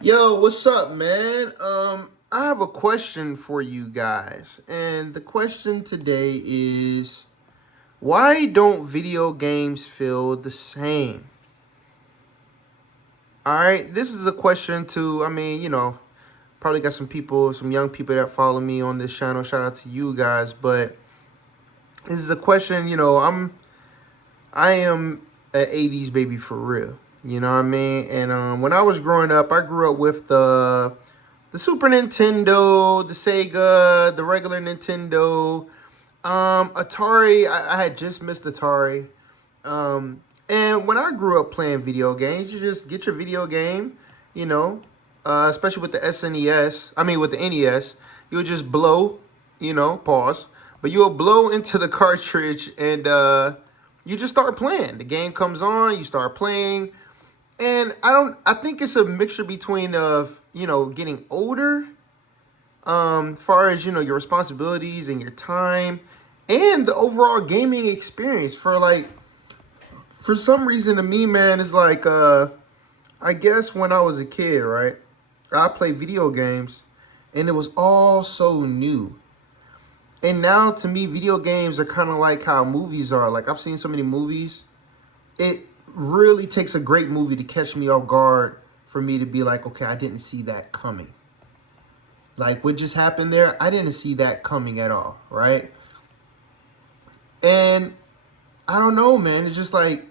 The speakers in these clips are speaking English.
Yo, what's up, man? I have a question for you guys. And the question today is why don't video games feel the same? All right, this is a question to, probably got some people, some young people that follow me on this channel. Shout out to you guys, but this is a question, I am an 80s baby for real. You know what I mean? And when I was growing up, I grew up with the Super Nintendo, the Sega, the regular Nintendo, Atari. I had just missed Atari. And when I grew up playing video games, you just get your video game, you know, especially with the SNES. I mean, with the NES, you would just blow, pause, but you will blow into the cartridge and you just start playing. The game comes on, you start playing, and I think it's a mixture between of getting older, as far as your responsibilities and your time, and the overall gaming experience. For some reason, to me, man, it's like I guess when I was a kid, right, I played video games and it was all so new. And now to me, video games are kind of like how movies are. Like, I've seen so many movies. It really takes a great movie to catch me off guard for me to be like, okay, I didn't see that coming. Like, what just happened there? I didn't see that coming at all, right? And I don't know, man. It's just like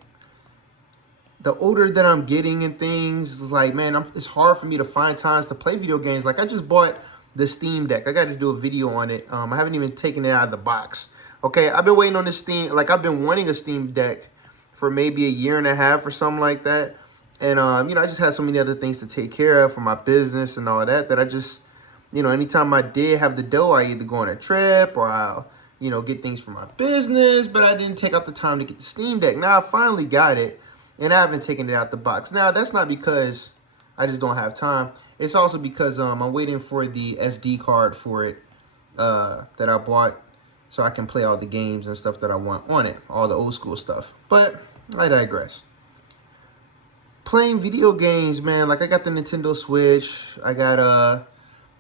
the older that I'm getting and things, it's like, man, it's hard for me to find times to play video games. Like, I just bought the Steam Deck. I got to do a video on it. I haven't even taken it out of the box. Okay, I've been waiting on this Steam. Like, I've been wanting a Steam Deck for maybe a year and a half or something like that. And, I just had so many other things to take care of for my business and all that I just, anytime I did have the dough, I either go on a trip or I'll, get things for my business. But I didn't take out the time to get the Steam Deck. Now I finally got it, and I haven't taken it out the box. Now, that's not because I just don't have time. It's also because I'm waiting for the SD card for it that I bought so I can play all the games and stuff that I want on it, all the old school stuff. But I digress. Playing video games, man, like I got the Nintendo Switch. I got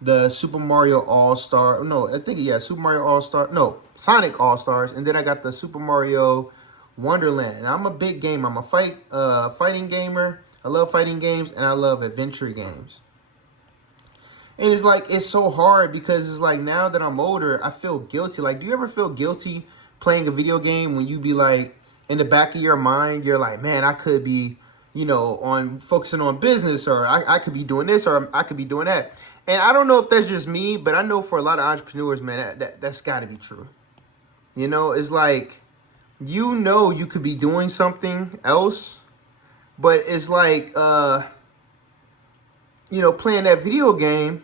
the Super Mario All-Star. No, I think, yeah, Super Mario All-Star. No, Sonic All-Stars. And then I got the Super Mario Wonderland. And I'm a big gamer. I'm a fighting gamer. I love fighting games, and I love adventure games. And it's like, it's so hard because it's like, now that I'm older, I feel guilty. Like, do you ever feel guilty playing a video game when you be like, in the back of your mind, you're like, man, I could be, on focusing on business, or I could be doing this, or I could be doing that. And I don't know if that's just me, but I know for a lot of entrepreneurs, man, that's got to be true. It's like, you could be doing something else, but it's like, playing that video game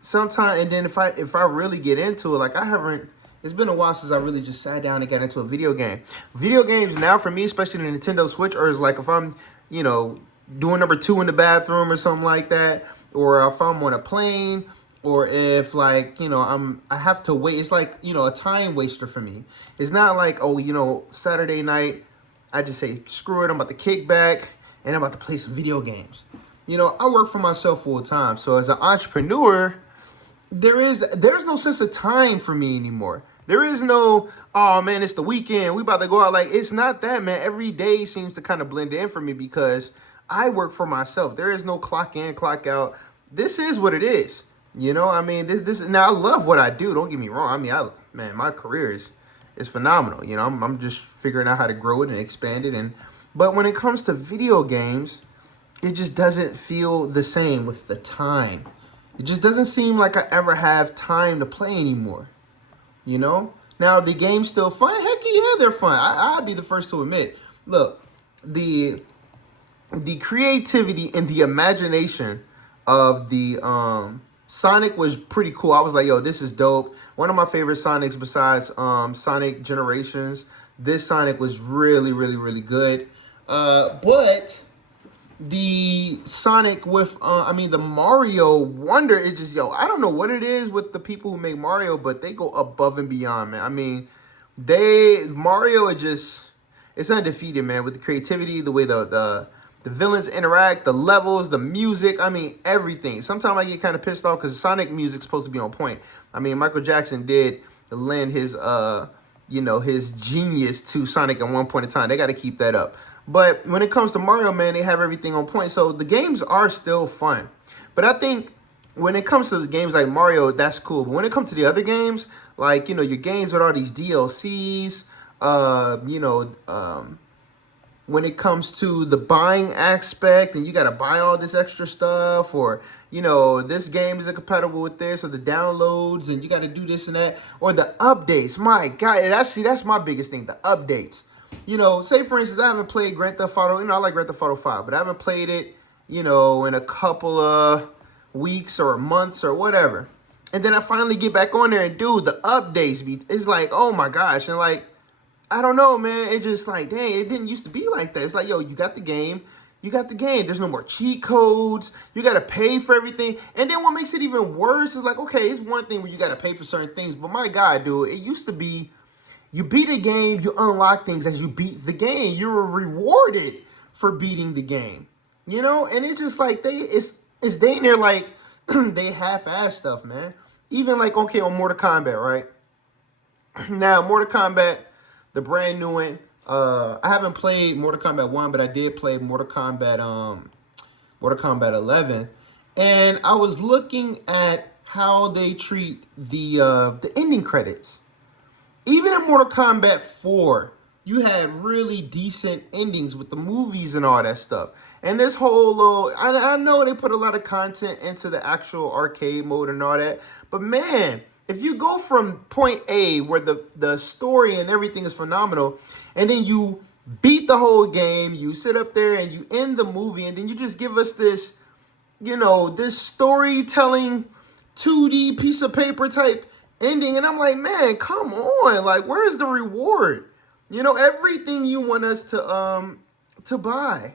sometime. And then if I really get into it, like, I haven't, it's been a while since I really just sat down and got into a video game. Video games now for me, especially the Nintendo Switch, or is like if I'm, doing number two in the bathroom or something like that, or if I'm on a plane, or if like, I have to wait. It's like, a time waster for me. It's not like, oh, Saturday night, I just say, screw it, I'm about to kick back and I'm about to play some video games. I work for myself full time. So as an entrepreneur, there's no sense of time for me anymore. There is no, oh man, it's the weekend, we about to go out. Like, it's not that, man. Every day seems to kind of blend in for me because I work for myself. There is no clock in, clock out. This is what it is. This now, I love what I do. Don't get me wrong. Man, my career is phenomenal. I'm just figuring out how to grow it and expand it. But when it comes to video games, it just doesn't feel the same with the time. It just doesn't seem like I ever have time to play anymore. Now, the game's still fun. Heck yeah, they're fun. I'd be the first to admit. Look, the creativity and the imagination of the Sonic was pretty cool. I was like, yo, this is dope. One of my favorite Sonics besides Sonic Generations. This Sonic was really, really, really good. But the Sonic with, the Mario Wonder, it just, I don't know what it is with the people who make Mario, but they go above and beyond, man. Mario is just, it's undefeated, man, with the creativity, the way the the villains interact, the levels, the music. I mean, everything. Sometimes I get kind of pissed off because Sonic music's supposed to be on point. I mean, Michael Jackson did lend his, his genius to Sonic at one point in time. They got to keep that up. But when it comes to Mario, man, they have everything on point. So the games are still fun. But I think when it comes to the games like Mario, that's cool. But when it comes to the other games, like, your games with all these DLCs, when it comes to the buying aspect and you got to buy all this extra stuff, or, this game isn't compatible with this, or the downloads and you got to do this and that, or the updates. My God, that's my biggest thing, the updates. Say for instance, I haven't played Grand Theft Auto. I like Grand Theft Auto 5, but I haven't played it, in a couple of weeks or months or whatever. And then I finally get back on there and dude, the updates it's like, oh my gosh. And like, I don't know, man. It's just like, dang, it didn't used to be like that. It's like, yo, you got the game. You got the game. There's no more cheat codes. You got to pay for everything. And then what makes it even worse is like, okay, it's one thing where you got to pay for certain things. But my God, dude, it used to be you beat a game, you unlock things as you beat the game. You were rewarded for beating the game. And it's just like it's dang near like they half-ass stuff, man. Even like, okay, on Mortal Kombat, right? Now, Mortal Kombat, the brand new one. I haven't played Mortal Kombat 1, but I did play Mortal Kombat 11. And I was looking at how they treat the ending credits. Even in Mortal Kombat 4, you had really decent endings with the movies and all that stuff. And this whole little, I know they put a lot of content into the actual arcade mode and all that, but man, if you go from point A, where the story and everything is phenomenal, and then you beat the whole game, you sit up there and you end the movie, and then you just give us this, this storytelling 2D piece of paper type ending, and I'm like, man, come on, like, where's the reward? Everything you want us to buy.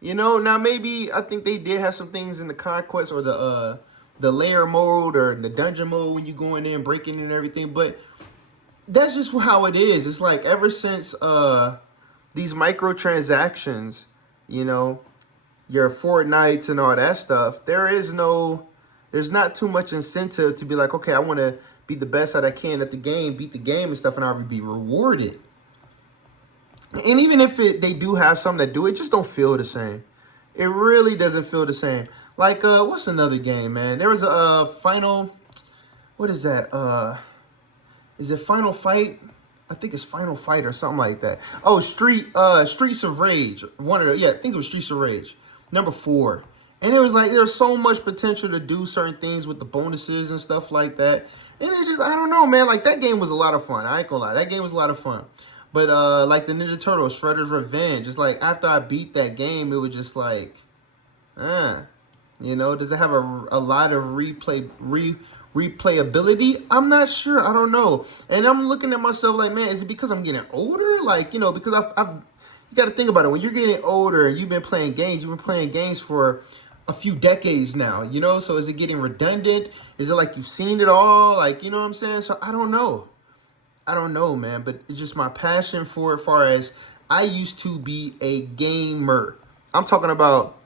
Now maybe I think they did have some things in the Conquest or the layer mode or the dungeon mode when you go in there and break in and everything, but that's just how it is. It's like ever since these microtransactions, your Fortnites and all that stuff, there's not too much incentive to be like, okay, I want to be the best that I can at the game, beat the game and stuff, and I'll be rewarded. And even if they do have something that do it, just don't feel the same. It really doesn't feel the same. Like, what's another game, man? There was a Final, what is that? Is it Final Fight? I think it's Final Fight or something like that. Oh, Streets of Rage. I think it was Streets of Rage. Number 4. And it was like, there's so much potential to do certain things with the bonuses and stuff like that. And it's just, I don't know, man. Like, that game was a lot of fun. I ain't gonna lie. That game was a lot of fun. But, like, the Ninja Turtles, Shredder's Revenge, it's like, after I beat that game, it was just like, does it have a lot of replayability? I'm not sure. I don't know. And I'm looking at myself like, man, is it because I'm getting older? Like, because you got to think about it. When you're getting older and you've been playing games for a few decades now, so is it getting redundant? Is it like you've seen it all? Like, you know what I'm saying? So I don't know. I don't know, man, but it's just my passion for it, as far as I used to be a gamer. I'm talking about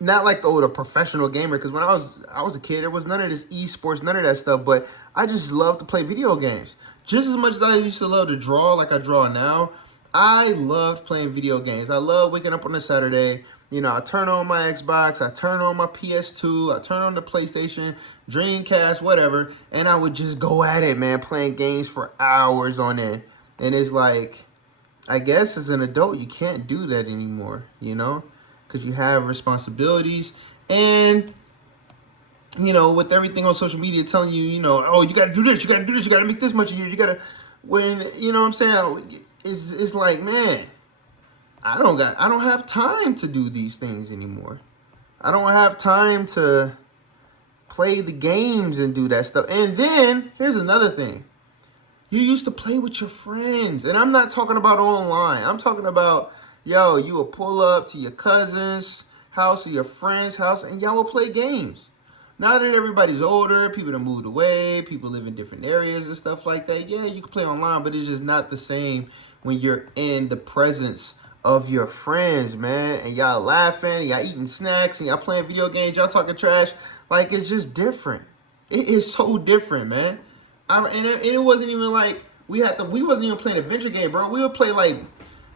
not like the professional gamer, because when I was a kid, there was none of this esports, none of that stuff, but I just love to play video games. Just as much as I used to love to draw like I draw now, I loved playing video games. I love waking up on a Saturday. I turn on my Xbox, I turn on my PS2, I turn on the PlayStation, Dreamcast, whatever, and I would just go at it, man, playing games for hours on end. And it's like, I guess as an adult, you can't do that anymore, because you have responsibilities. And, with everything on social media telling you, oh, you got to do this, you got to do this, you got to make this much a year, you got to, when, you know what I'm saying, it's like, man, I don't have time to do these things anymore. I don't have time to play the games and do that stuff. And then here's another thing. You used to play with your friends. And I'm not talking about online. I'm talking about, you will pull up to your cousin's house or your friend's house and y'all will play games. Now that everybody's older, people have moved away, people live in different areas and stuff like that. Yeah, you can play online, but it's just not the same when you're in the presence of your friends, man, and y'all laughing, y'all eating snacks, and y'all playing video games, y'all talking trash. Like, it's just different. It is so different, man. And it wasn't even like we wasn't even playing adventure game, bro. We would play like,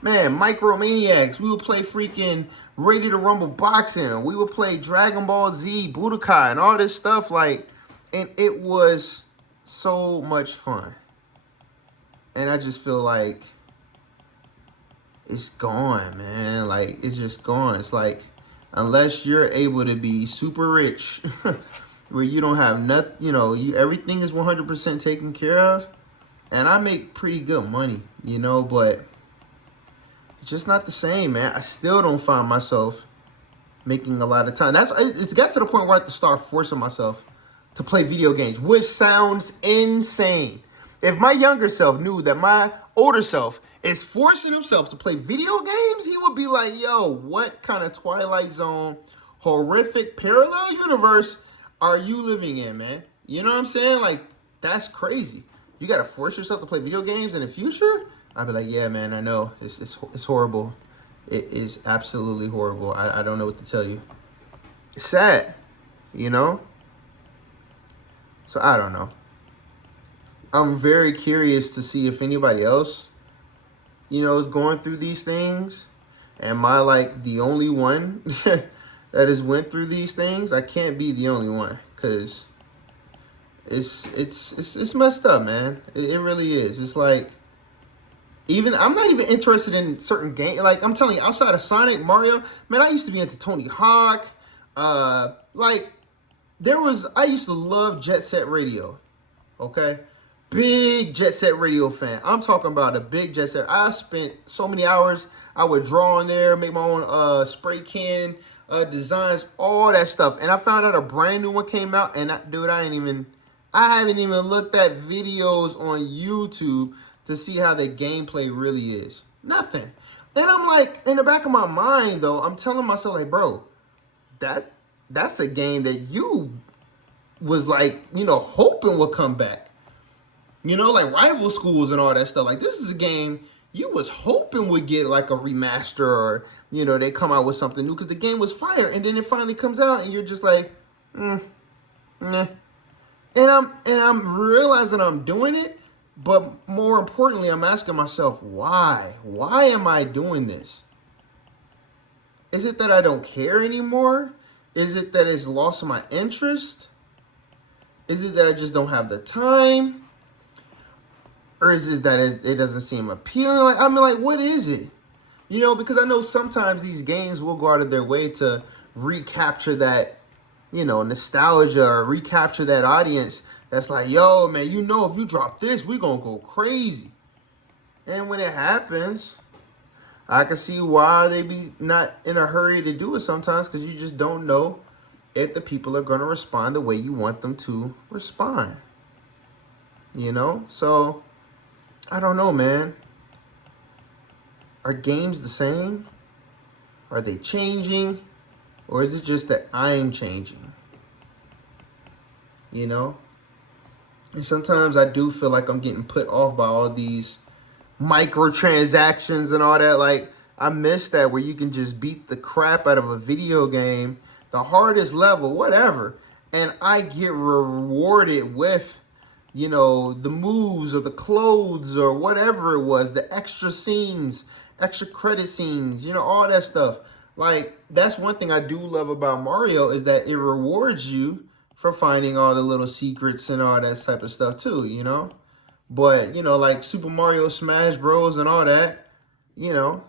man, Micromaniacs. We would play freaking Ready to Rumble boxing. We would play Dragon Ball Z, Budokai, and all this stuff. Like, and it was so much fun. And I just feel like it's gone, man. Like, it's just gone. It's like, unless you're able to be super rich, where you don't have nothing, you know, everything is 100% taken care of. And I make pretty good money, you know, but it's just not the same, man. I still don't find myself making a lot of time. It's got to the point where I have to start forcing myself to play video games, which sounds insane. If my younger self knew that my older self is forcing himself to play video games, he would be like, yo, what kind of Twilight Zone, horrific parallel universe are you living in, man? You know what I'm saying? Like, that's crazy. You got to force yourself to play video games in the future? I'd be like, yeah, man, I know. It's horrible. It is absolutely horrible. I don't know what to tell you. It's sad, you know? So I don't know. I'm very curious to see if anybody else, you know, is going through these things. Am I like the only one that has went through these things? I can't be the only one, because it's messed up, man. It really is. It's like, I'm not even interested in certain games. Like, I'm telling you, outside of Sonic, Mario, man, I used to be into Tony Hawk. Like, I used to love Jet Set Radio. Okay? Big Jet Set Radio fan. I'm talking about a big Jet Set. I spent so many hours. I would draw on there, make my own spray can designs, all that stuff. And I found out a brand new one came out, and I haven't even looked at videos on YouTube to see how the gameplay really is. Nothing. And I'm like, in the back of my mind, though, I'm telling myself, like, bro, that's a game that you was like, you know, hoping would come back. You know, like Rival Schools and all that stuff. Like, this is a game you was hoping would get like a remaster, or, you know, they come out with something new, because the game was fire. And then it finally comes out and you're just like, nah. And I'm realizing I'm doing it, but more importantly, I'm asking myself, why? Why am I doing this? Is it that I don't care anymore? Is it that it's lost my interest? Is it that I just don't have the time? Or is it that it doesn't seem appealing? Like, I mean, like, what is it? You know, because I know sometimes these games will go out of their way to recapture that, you know, nostalgia, or recapture that audience that's like, yo, man, you know, if you drop this, we gonna go crazy. And when it happens, I can see why they be not in a hurry to do it sometimes, because you just don't know if the people are gonna respond the way you want them to respond. You know? So, I don't know, man. Are games the same? Are they changing? Or is it just that I'm changing? You know? And sometimes I do feel like I'm getting put off by all these microtransactions and all that. Like, I miss that, where you can just beat the crap out of a video game, the hardest level, whatever, and I get rewarded with, you know, the moves or the clothes or whatever it was, the extra scenes, extra credit scenes, you know, all that stuff. Like, that's one thing I do love about Mario, is that it rewards you for finding all the little secrets and all that type of stuff too, you know? But, you know, like Super Mario Smash Bros. And all that, you know,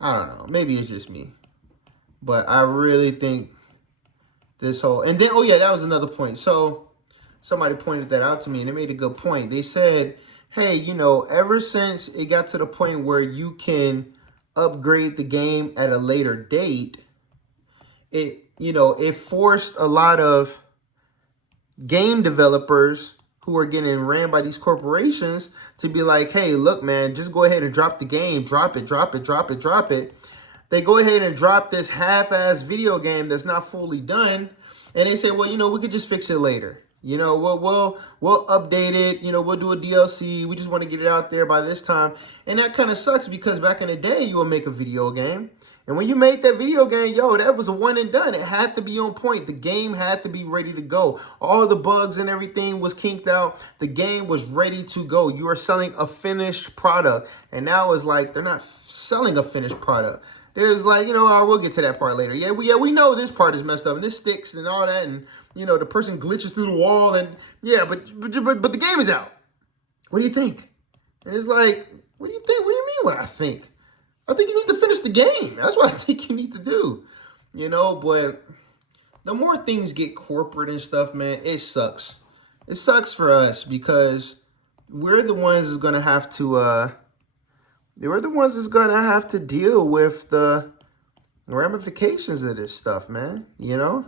I don't know. Maybe it's just me. But I really think this whole... And then, oh yeah, that was another point. So somebody pointed that out to me, and they made a good point. They said, hey, you know, ever since it got to the point where you can upgrade the game at a later date, it forced a lot of game developers who are getting ran by these corporations to be like, hey, look, man, just go ahead and drop the game. Drop it. They go ahead and drop this half-ass video game that's not fully done. And they say, well, you know, we could just fix it later. You know, we'll update it. You know, we'll do a DLC. We just want to get it out there by this time. And that kind of sucks because back in the day, you would make a video game. And when you made that video game, yo, that was a one and done. It had to be on point. The game had to be ready to go. All the bugs and everything was kinked out. The game was ready to go. You are selling a finished product. And now it's like they're not selling a finished product. There's like, you know, oh, we'll get to that part later. Yeah, we know this part is messed up and this sticks and all that. And, you know, the person glitches through the wall. And yeah, but the game is out. What do you think? And it's like, what do you think? What do you mean what I think? I think you need to finish the game. That's what I think you need to do. You know, but the more things get corporate and stuff, man, it sucks. It sucks for us because we're the ones that's gonna have to deal with the ramifications of this stuff, man. You know?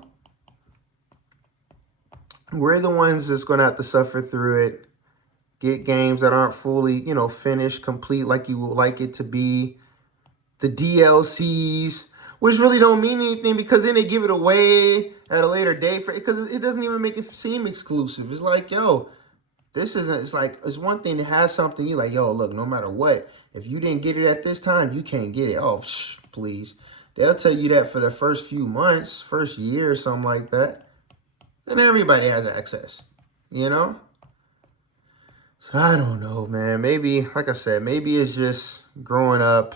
We're the ones that's gonna have to suffer through it, get games that aren't fully, you know, finished, complete like you would like it to be. The DLCs, which really don't mean anything because then they give it away at a later date because it doesn't even make it seem exclusive. It's like, yo, this isn't, it's like, it's one thing to have something, you're like, yo, look, no matter what, if you didn't get it at this time, you can't get it. Oh, please. They'll tell you that for the first few months, first year or something like that. Then everybody has access, you know? So I don't know, man. Maybe, like I said, maybe it's just growing up,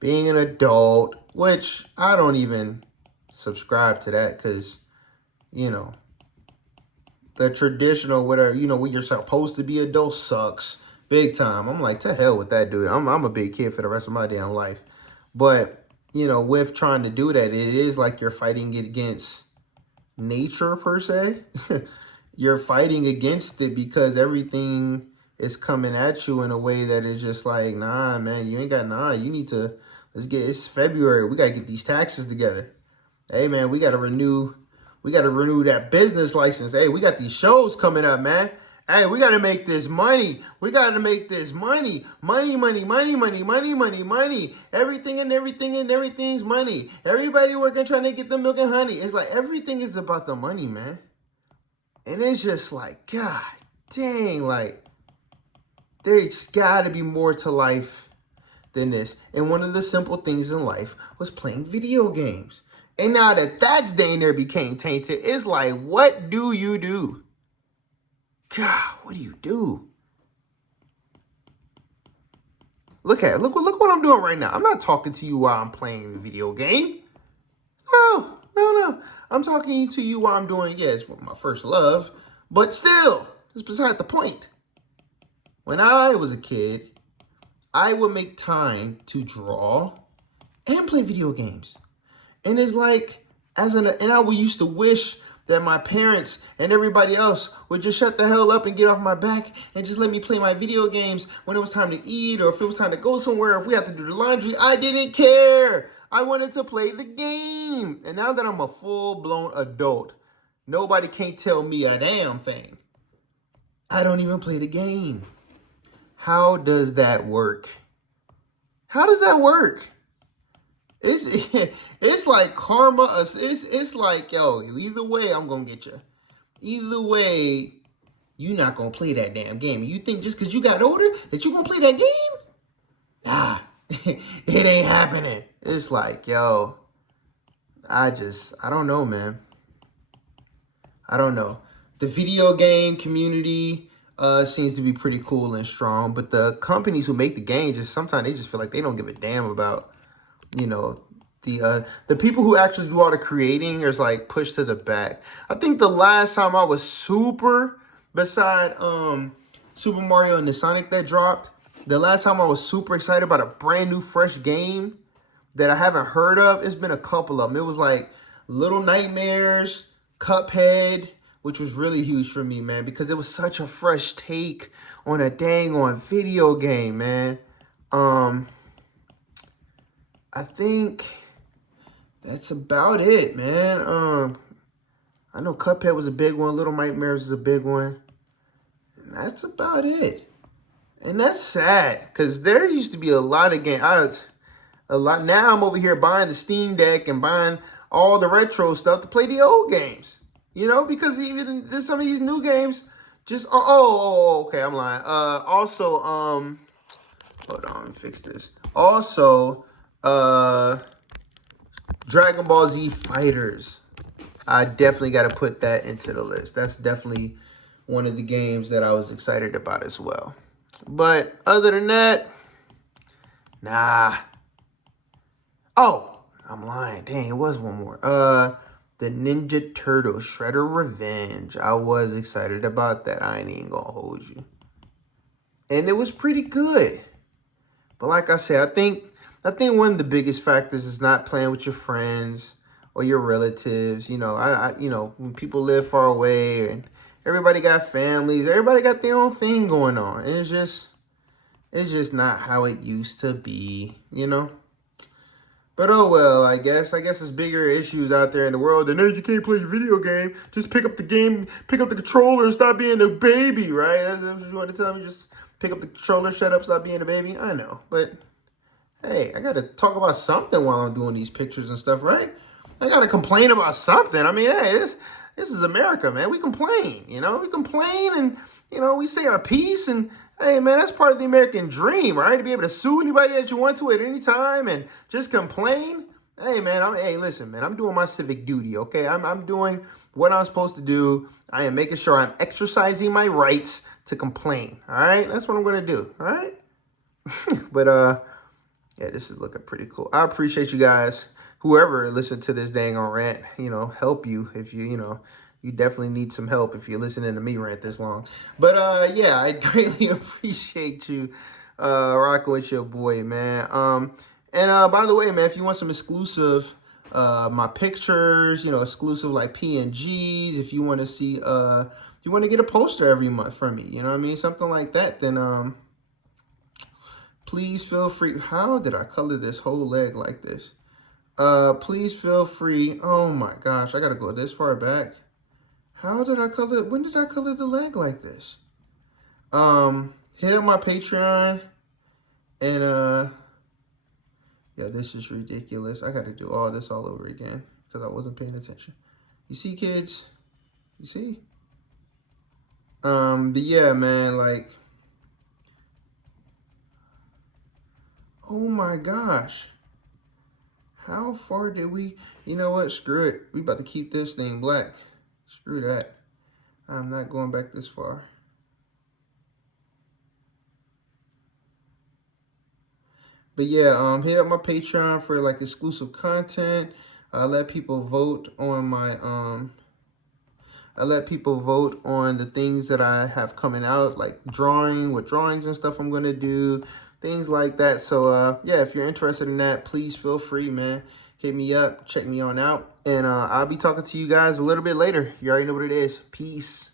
being an adult, which I don't even subscribe to that because, you know, the traditional, whatever, you know, when you're supposed to be adult sucks big time. I'm like, to hell with that, dude. I'm a big kid for the rest of my damn life. But, you know, with trying to do that, it is like you're fighting it against nature per se. You're fighting against it because everything is coming at you in a way that is just like, nah, man, you ain't got, you need to, it's February. We got to get these taxes together. Hey, man, we got to renew that business license. Hey, we got these shows coming up, man. Hey, we got to make this money. We got to make this money. Money. Everything's money. Everybody working, trying to get the milk and honey. It's like everything is about the money, man. And it's just like, God dang, like, there's got to be more to life than this. And one of the simple things in life was playing video games. And now that that's dang near became tainted, it's like, what do you do? God, what do you do? Look what I'm doing right now. I'm not talking to you while I'm playing a video game. No. I'm talking to you while I'm doing, it's my first love, but still, it's beside the point. When I was a kid, I would make time to draw and play video games. And it's like, and I used to wish that my parents and everybody else would just shut the hell up and get off my back and just let me play my video games when it was time to eat or if it was time to go somewhere, if we had to do the laundry. I didn't care. I wanted to play the game. And now that I'm a full-blown adult, nobody can't tell me a damn thing. I don't even play the game. How does that work? How does that work? It's like karma. It's like, yo, either way, I'm going to get you. Either way, you're not going to play that damn game. You think just because you got older that you're going to play that game? Nah, it ain't happening. It's like, yo, I don't know, man. I don't know. The video game community seems to be pretty cool and strong, but the companies who make the games, sometimes they just feel like they don't give a damn about, you know, the people who actually do all the creating is like pushed to the back. I think the last time I was beside Super Mario and the Sonic that dropped, the last time I was super excited about a brand new fresh game that I haven't heard of, it's been a couple of them. It was like Little Nightmares, Cuphead, which was really huge for me, man, because it was such a fresh take on a dang on video game, man. I think that's about it, man. I know Cuphead was a big one. Little Nightmares is a big one. And that's about it. And that's sad, because there used to be a lot of games. Now I'm over here buying the Steam Deck and buying all the retro stuff to play the old games. You know, because even there's some of these new games just okay, I'm lying. Also, hold on, let me fix this. Also, Dragon Ball Z Fighters. I definitely got to put that into the list. That's definitely one of the games that I was excited about as well. But other than that, nah. Oh, I'm lying. Dang, it was one more. The Ninja Turtle Shredder Revenge. I was excited about that. I ain't even gonna hold you. And it was pretty good. But like I said, I think one of the biggest factors is not playing with your friends or your relatives. You know, you know, when people live far away and everybody got families, everybody got their own thing going on. And it's just not how it used to be, you know? But oh well, I guess there's bigger issues out there in the world than, hey, you can't play your video game. Just pick up the game, pick up the controller and stop being a baby, right? That's what you want to tell me. Just pick up the controller, shut up, stop being a baby. I know, but hey, I got to talk about something while I'm doing these pictures and stuff, right? I got to complain about something. I mean, hey, this is America, man. We complain, you know? We complain and, you know, we say our piece. And, hey, man, that's part of the American dream, right? To be able to sue anybody that you want to at any time and just complain. Hey, man, hey, listen, man, I'm doing my civic duty, okay? I'm doing what I'm supposed to do. I am making sure I'm exercising my rights to complain, all right? That's what I'm going to do, all right? But, yeah, this is looking pretty cool. I appreciate you guys. Whoever listened to this dang on rant, you know, help you if you know, you definitely need some help if you're listening to me rant this long. But yeah, I greatly appreciate you rocking with your boy, man. And by the way, man, if you want some exclusive my pictures, you know, exclusive like PNGs, if you want to see if you want to get a poster every month from me, you know what I mean? Something like that, then please feel free. How did I color this whole leg like this? Please feel free. Oh my gosh, I gotta go this far back. How did I color? When did I color the leg like this? Hit up my Patreon and yeah, this is ridiculous. I gotta do all this all over again because I wasn't paying attention. You see, kids? You see? But yeah, man, like, oh my gosh. How far did we, you know what, screw it. We about to keep this thing black. Screw that. I'm not going back this far. But yeah, hit up my Patreon for like exclusive content. I let people vote on my, I let people vote on the things that I have coming out, like what drawings and stuff I'm going to do, things like that. So, yeah, if you're interested in that, please feel free, man. Hit me up, check me on out, and I'll be talking to you guys a little bit later. You already know what it is. Peace.